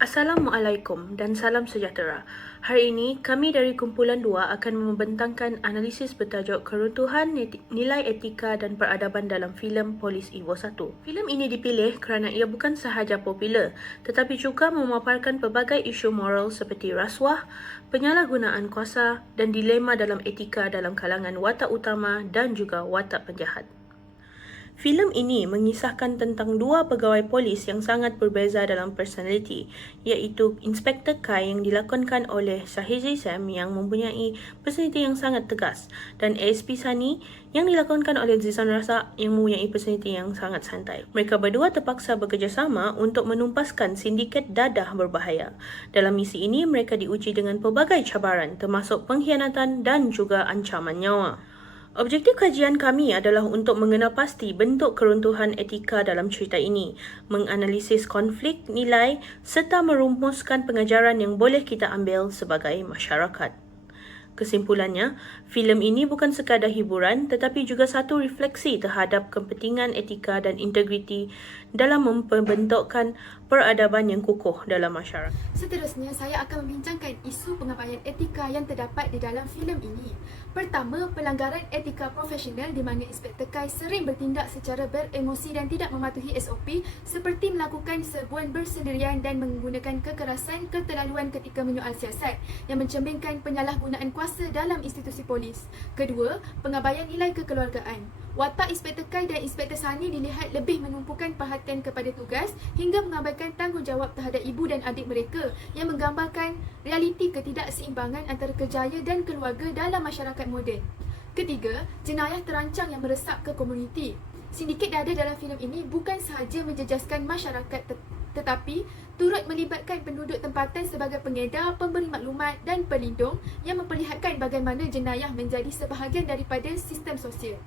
Assalamualaikum dan salam sejahtera. Hari ini, kami dari Kumpulan 2 akan membentangkan analisis bertajuk Keruntuhan Nilai Etika dan Peradaban dalam filem Polis Evo 1. Filem ini dipilih kerana ia bukan sahaja popular, tetapi juga memaparkan pelbagai isu moral seperti rasuah, penyalahgunaan kuasa dan dilema dalam etika dalam kalangan watak utama dan juga watak penjahat. Filem ini mengisahkan tentang dua pegawai polis yang sangat berbeza dalam personaliti, iaitu Inspektor Kai yang dilakonkan oleh Sahizi Sam yang mempunyai personaliti yang sangat tegas dan ASP Sani yang dilakonkan oleh Zizan Rasa yang mempunyai personaliti yang sangat santai. Mereka berdua terpaksa bekerjasama untuk menumpaskan sindiket dadah berbahaya. Dalam misi ini, mereka diuji dengan pelbagai cabaran termasuk pengkhianatan dan juga ancaman nyawa. Objektif kajian kami adalah untuk mengenal pasti bentuk keruntuhan etika dalam cerita ini, menganalisis konflik nilai serta merumuskan pengajaran yang boleh kita ambil sebagai masyarakat. Kesimpulannya, filem ini bukan sekadar hiburan tetapi juga satu refleksi terhadap kepentingan etika dan integriti dalam membentukkan peradaban yang kukuh dalam masyarakat. Seterusnya, saya akan membincangkan isu pengabaian etika yang terdapat di dalam filem ini. Pertama, pelanggaran etika profesional di mana Inspektor Kai sering bertindak secara beremosi dan tidak mematuhi SOP seperti melakukan serbuan bersendirian dan menggunakan kekerasan keterlaluan ketika menyoal siasat yang mencerminkan penyalahgunaan kuasa dalam institusi polis. Kedua, pengabaian nilai kekeluargaan. Watak Inspektor Kai dan Inspektor Sani dilihat lebih menumpukan perhatian kepada tugas hingga mengabaikan tanggungjawab terhadap ibu dan adik mereka yang menggambarkan realiti ketidakseimbangan antara kerjaya dan keluarga dalam masyarakat moden. Ketiga, jenayah terancang yang meresap ke komuniti. Sindiket dada dalam filem ini bukan sahaja menjejaskan masyarakat tet- tetapi turut melibatkan penduduk tempatan sebagai pengedar, pemberi maklumat dan pelindung yang memperlihatkan bagaimana jenayah menjadi sebahagian daripada sistem sosial.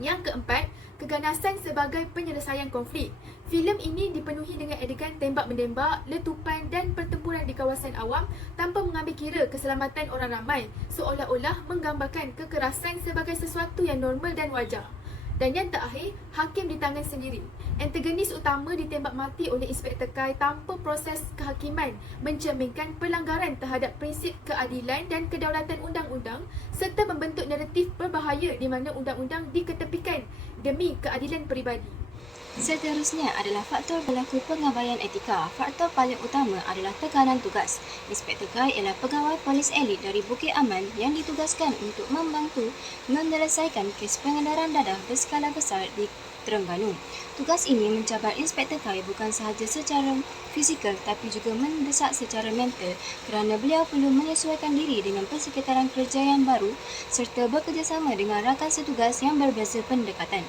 Yang keempat, keganasan sebagai penyelesaian konflik. Filem ini dipenuhi dengan adegan tembak-menembak, letupan dan pertempuran di kawasan awam tanpa mengambil kira keselamatan orang ramai, seolah-olah menggambarkan kekerasan sebagai sesuatu yang normal dan wajar. Dan yang terakhir, hakim di tangan sendiri. Antagonis utama ditembak mati oleh Inspektor Kai tanpa proses kehakiman mencerminkan pelanggaran terhadap prinsip keadilan dan kedaulatan undang-undang serta membentuk naratif berbahaya di mana undang-undang diketepikan demi keadilan peribadi. Seterusnya adalah faktor berlaku pengabaian etika. Faktor paling utama adalah tekanan tugas. Inspektor Kai ialah pegawai polis elit dari Bukit Aman yang ditugaskan untuk membantu menyelesaikan kes pengedaran dadah berskala besar di Terengganu. Tugas ini mencabar Inspektor Kai bukan sahaja secara fizikal tapi juga mendesak secara mental kerana beliau perlu menyesuaikan diri dengan persekitaran kerja yang baru serta bekerjasama dengan rakan setugas yang berbeza pendekatan.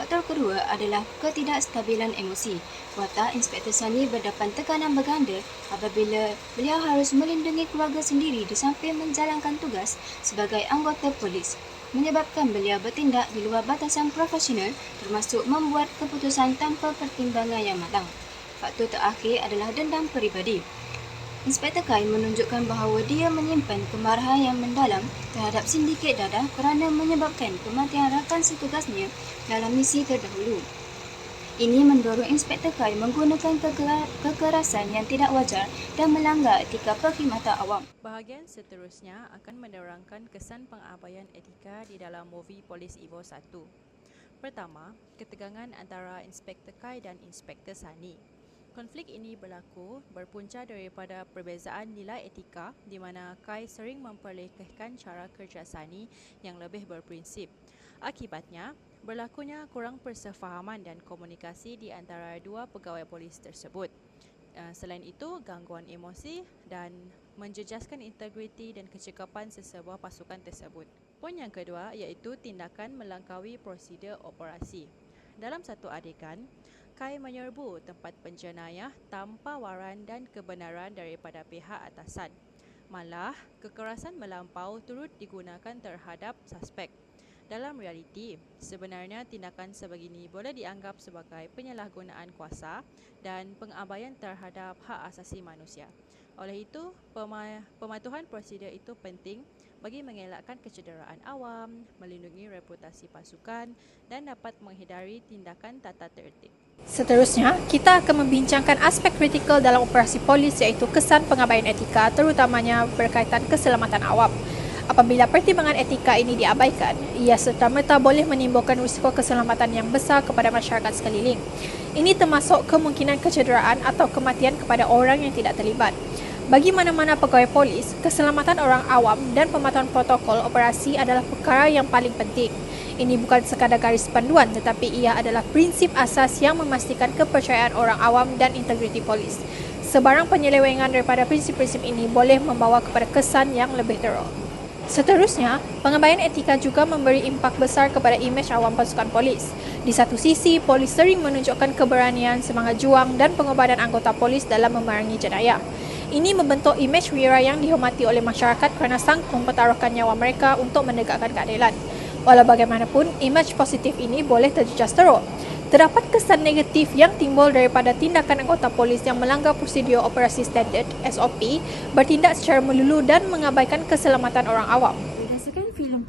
Faktor kedua adalah ketidakstabilan emosi. Watak Inspektor Sani berdepan tekanan berganda apabila beliau harus melindungi keluarga sendiri di samping menjalankan tugas sebagai anggota polis menyebabkan beliau bertindak di luar batasan profesional termasuk membuat keputusan tanpa pertimbangan yang matang. Faktor terakhir adalah dendam peribadi. Inspektor Kai menunjukkan bahawa dia menyimpan kemarahan yang mendalam terhadap sindiket dadah kerana menyebabkan kematian rakan setugasnya dalam misi terdahulu. Ini mendorong Inspektor Kai menggunakan kekera- kekerasan yang tidak wajar dan melanggar etika perkhidmatan awam. Bahagian seterusnya akan menerangkan kesan pengabaian etika di dalam movie Polis Evo 1. Pertama, ketegangan antara Inspektor Kai dan Inspektor Sani. Konflik ini berlaku berpunca daripada perbezaan nilai etika di mana Kai sering memperlekehkan cara kerja Sani yang lebih berprinsip. Akibatnya, berlakunya kurang persefahaman dan komunikasi di antara dua pegawai polis tersebut. Uh, Selain itu, gangguan emosi dan menjejaskan integriti dan kecekapan sesebuah pasukan tersebut. Poin yang kedua iaitu tindakan melangkaui prosedur operasi. Dalam satu adegan, Kai menyerbu tempat penjenayah tanpa waran dan kebenaran daripada pihak atasan. Malah, kekerasan melampau turut digunakan terhadap suspek. Dalam realiti, sebenarnya tindakan sebegini boleh dianggap sebagai penyalahgunaan kuasa dan pengabaian terhadap hak asasi manusia. Oleh itu, pema- pematuhan prosedur itu penting bagi mengelakkan kecederaan awam, melindungi reputasi pasukan dan dapat menghindari tindakan tata tertib. Seterusnya, kita akan membincangkan aspek kritikal dalam operasi polis iaitu kesan pengabaian etika terutamanya berkaitan keselamatan awam. Apabila pertimbangan etika ini diabaikan, ia serta-merta boleh menimbulkan risiko keselamatan yang besar kepada masyarakat sekeliling. Ini termasuk kemungkinan kecederaan atau kematian kepada orang yang tidak terlibat. Bagi mana-mana pegawai polis, keselamatan orang awam dan pematuhan protokol operasi adalah perkara yang paling penting. Ini bukan sekadar garis panduan tetapi ia adalah prinsip asas yang memastikan kepercayaan orang awam dan integriti polis. Sebarang penyelewengan daripada prinsip-prinsip ini boleh membawa kepada kesan yang lebih teruk. Seterusnya, pengabaian etika juga memberi impak besar kepada imej awam pasukan polis. Di satu sisi, polis sering menunjukkan keberanian, semangat juang dan pengorbanan anggota polis dalam memerangi jenayah. Ini membentuk imej wira yang dihormati oleh masyarakat kerana sanggup mempertaruhkan nyawa mereka untuk menegakkan keadilan. Walau bagaimanapun, imej positif ini boleh terjejas teruk. Terdapat kesan negatif yang timbul daripada tindakan anggota polis yang melanggar prosedur operasi standard SOP, bertindak secara melulu dan mengabaikan keselamatan orang awam.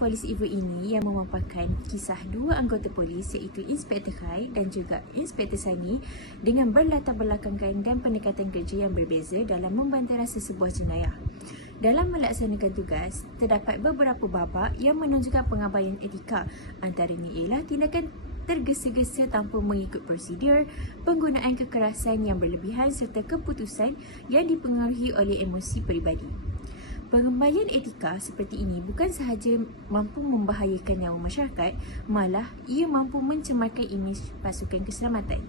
Polis Ibu ini yang memaparkan kisah dua anggota polis iaitu Inspektor Khai dan juga Inspektor Sani dengan berlatar belakangkan dan pendekatan kerja yang berbeza dalam membanterasa sebuah jenayah. Dalam melaksanakan tugas, terdapat beberapa babak yang menunjukkan pengabaian etika antaranya ialah tindakan tergesa-gesa tanpa mengikut prosedur, penggunaan kekerasan yang berlebihan serta keputusan yang dipengaruhi oleh emosi peribadi. Pengembalian etika seperti ini bukan sahaja mampu membahayakan nyawa masyarakat, malah ia mampu mencemarkan imej pasukan keselamatan.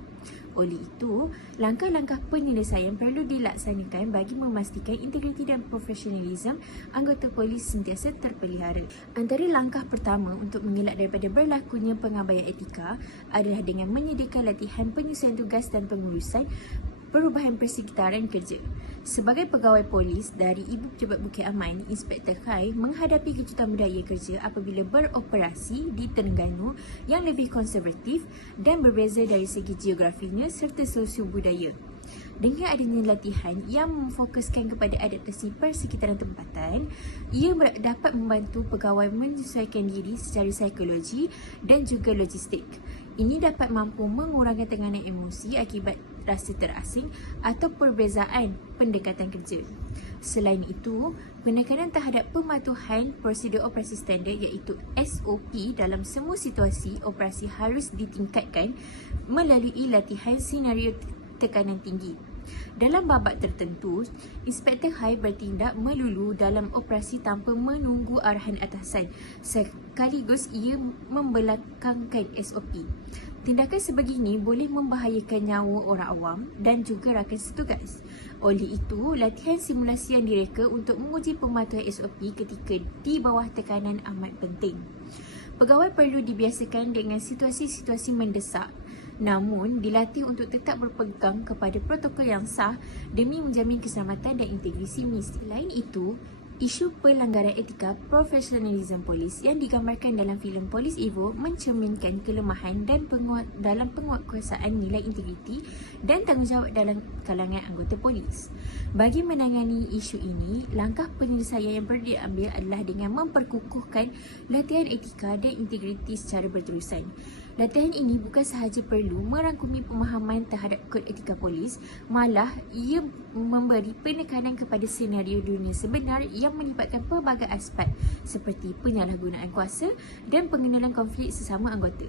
Oleh itu, langkah-langkah penyelesaian perlu dilaksanakan bagi memastikan integriti dan profesionalisme anggota polis sentiasa terpelihara. Antara langkah pertama untuk mengelak daripada berlakunya pengabaian etika adalah dengan menyediakan latihan penyusunan tugas dan pengurusan perubahan persekitaran kerja. Sebagai pegawai polis dari Ibu Pejabat Bukit Aman, Inspektor Khai menghadapi kejutan budaya kerja apabila beroperasi di Terengganu yang lebih konservatif dan berbeza dari segi geografinya serta sosio budaya. Dengan adanya latihan yang memfokuskan kepada adaptasi persekitaran tempatan, ia dapat membantu pegawai menyesuaikan diri secara psikologi dan juga logistik. Ini dapat mampu mengurangkan tekanan emosi akibat rasa terasing atau perbezaan pendekatan kerja. Selain itu, penekanan terhadap pematuhan prosedur operasi standard iaitu SOP dalam semua situasi operasi harus ditingkatkan melalui latihan senario tekanan tinggi. Dalam babak tertentu, Inspektor Hai bertindak melulu dalam operasi tanpa menunggu arahan atasan sekaligus ia membelakangkan SOP. Tindakan sebegini boleh membahayakan nyawa orang awam dan juga rakan setugas. Oleh itu, latihan simulasi yang direka untuk menguji pematuhan SOP ketika di bawah tekanan amat penting. Pegawai perlu dibiasakan dengan situasi-situasi mendesak namun dilatih untuk tetap berpegang kepada protokol yang sah demi menjamin keselamatan dan integriti misi. Selain itu, Isu pelanggaran etika profesionalisme polis yang digambarkan dalam filem Polis Evo mencerminkan kelemahan dan penguat dalam penguatkuasaan nilai integriti dan tanggungjawab dalam kalangan anggota polis. Bagi menangani isu ini, langkah penyelesaian yang perlu diambil adalah dengan memperkukuhkan latihan etika dan integriti secara berterusan. Latihan ini bukan sahaja perlu merangkumi pemahaman terhadap kod etika polis, malah ia memberi penekanan kepada senario dunia sebenar yang melibatkan pelbagai aspek seperti penyalahgunaan kuasa dan pengenalan konflik sesama anggota.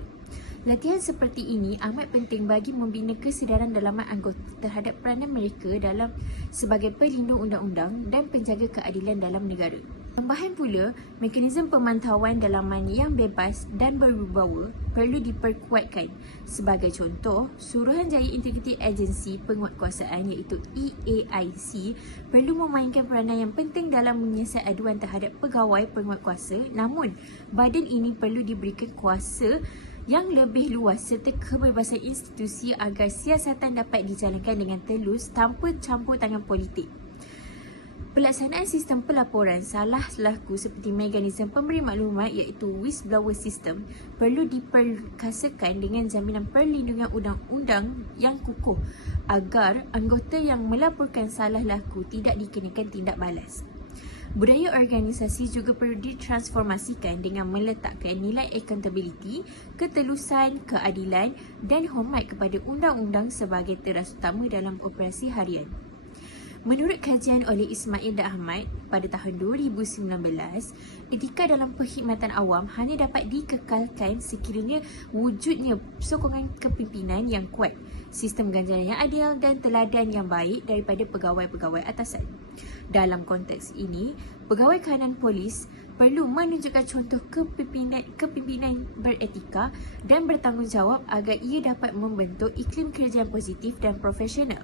Latihan seperti ini amat penting bagi membina kesedaran dalaman anggota terhadap peranan mereka dalam sebagai pelindung undang-undang dan penjaga keadilan dalam negara. Tambahan pula, mekanisme pemantauan dalaman yang bebas dan berwibawa perlu diperkuatkan. Sebagai contoh, Suruhanjaya Integriti Agensi Penguatkuasaan iaitu EAIC perlu memainkan peranan yang penting dalam menyiasat aduan terhadap pegawai penguatkuasa namun badan ini perlu diberikan kuasa yang lebih luas serta kebebasan institusi agar siasatan dapat dijalankan dengan telus tanpa campur tangan politik. Pelaksanaan sistem pelaporan salah laku seperti mekanisme pemberi maklumat iaitu whistleblower system perlu diperkasakan dengan jaminan perlindungan undang-undang yang kukuh agar anggota yang melaporkan salah laku tidak dikenakan tindak balas. Budaya organisasi juga perlu ditransformasikan dengan meletakkan nilai accountability, ketelusan, keadilan dan hormat kepada undang-undang sebagai teras utama dalam operasi harian. Menurut kajian oleh Ismail dan Ahmad pada tahun 2019, etika dalam perkhidmatan awam hanya dapat dikekalkan sekiranya wujudnya sokongan kepimpinan yang kuat, sistem ganjaran yang adil dan teladan yang baik daripada pegawai-pegawai atasan. Dalam konteks ini, pegawai kanan polis perlu menunjukkan contoh kepimpinan, kepimpinan beretika dan bertanggungjawab agar ia dapat membentuk iklim kerja yang positif dan profesional.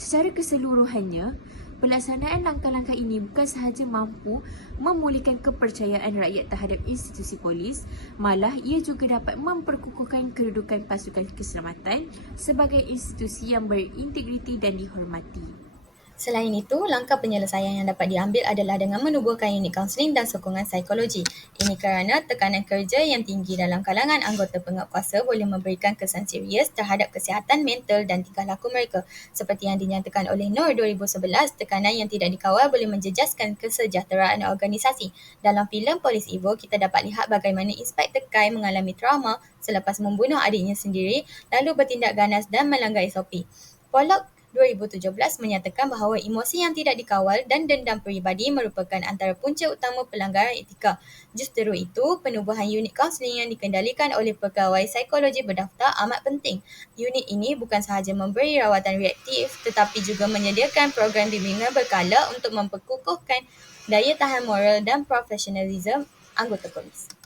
Secara keseluruhannya, pelaksanaan langkah-langkah ini bukan sahaja mampu memulihkan kepercayaan rakyat terhadap institusi polis, malah ia juga dapat memperkukuhkan kedudukan pasukan keselamatan sebagai institusi yang berintegriti dan dihormati. Selain itu, langkah penyelesaian yang dapat diambil adalah dengan menubuhkan unit kaunseling dan sokongan psikologi. Ini kerana tekanan kerja yang tinggi dalam kalangan anggota penguatkuasa boleh memberikan kesan serius terhadap kesihatan mental dan tingkah laku mereka. Seperti yang dinyatakan oleh Nur 2011, tekanan yang tidak dikawal boleh menjejaskan kesejahteraan organisasi. Dalam filem Polis Evo, kita dapat lihat bagaimana Inspektor Kai mengalami trauma selepas membunuh adiknya sendiri lalu bertindak ganas dan melanggar SOP. Pollock 2017 menyatakan bahawa emosi yang tidak dikawal dan dendam peribadi merupakan antara punca utama pelanggaran etika. Justru itu, penubuhan unit kaunseling yang dikendalikan oleh pegawai psikologi berdaftar amat penting. Unit ini bukan sahaja memberi rawatan reaktif tetapi juga menyediakan program bimbingan berkala untuk memperkukuhkan daya tahan moral dan profesionalisme anggota polis.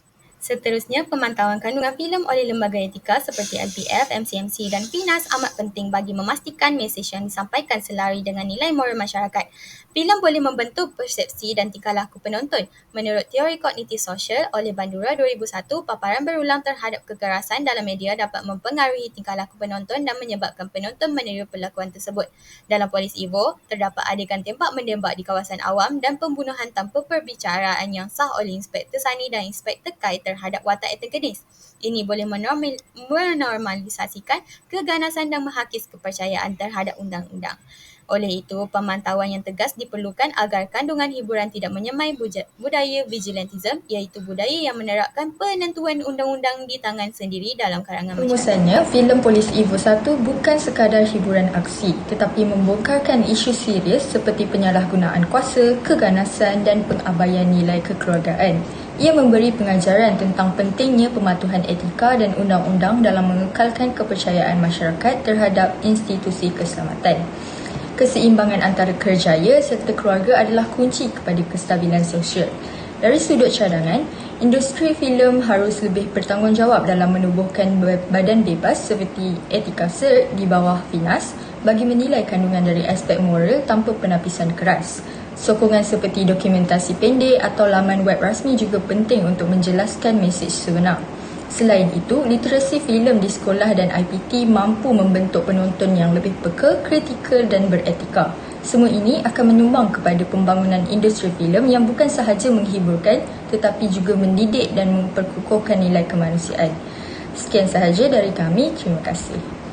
Seterusnya, pemantauan kandungan filem oleh lembaga etika seperti LPF, MCMC dan PINAS amat penting bagi memastikan mesej yang disampaikan selari dengan nilai moral masyarakat. Filem boleh membentuk persepsi dan tingkah laku penonton. Menurut teori kognitif sosial oleh Bandura 2001, paparan berulang terhadap kekerasan dalam media dapat mempengaruhi tingkah laku penonton dan menyebabkan penonton meniru perlakuan tersebut. Dalam Polis Evo, terdapat adegan tembak menembak di kawasan awam dan pembunuhan tanpa perbicaraan yang sah oleh Inspektor Sani dan Inspektor Kai terhadap watak antagonis. Ini boleh menormal, menormalisasikan keganasan dan menghakis kepercayaan terhadap undang-undang. Oleh itu, pemantauan yang tegas diperlukan agar kandungan hiburan tidak menyemai budaya vigilantism iaitu budaya yang menerapkan penentuan undang-undang di tangan sendiri dalam karangan masyarakat. Rumusannya, filem Polis Evo 1 bukan sekadar hiburan aksi tetapi membongkarkan isu serius seperti penyalahgunaan kuasa, keganasan dan pengabaian nilai kekeluargaan. Ia memberi pengajaran tentang pentingnya pematuhan etika dan undang-undang dalam mengekalkan kepercayaan masyarakat terhadap institusi keselamatan. Keseimbangan antara kerjaya serta keluarga adalah kunci kepada kestabilan sosial. Dari sudut cadangan, industri filem harus lebih bertanggungjawab dalam menubuhkan badan bebas seperti etika cert di bawah FINAS bagi menilai kandungan dari aspek moral tanpa penapisan keras. Sokongan seperti dokumentasi pendek atau laman web rasmi juga penting untuk menjelaskan mesej sebenar. Selain itu, literasi filem di sekolah dan IPT mampu membentuk penonton yang lebih peka, kritikal dan beretika. Semua ini akan menyumbang kepada pembangunan industri filem yang bukan sahaja menghiburkan tetapi juga mendidik dan memperkukuhkan nilai kemanusiaan. Sekian sahaja dari kami. Terima kasih.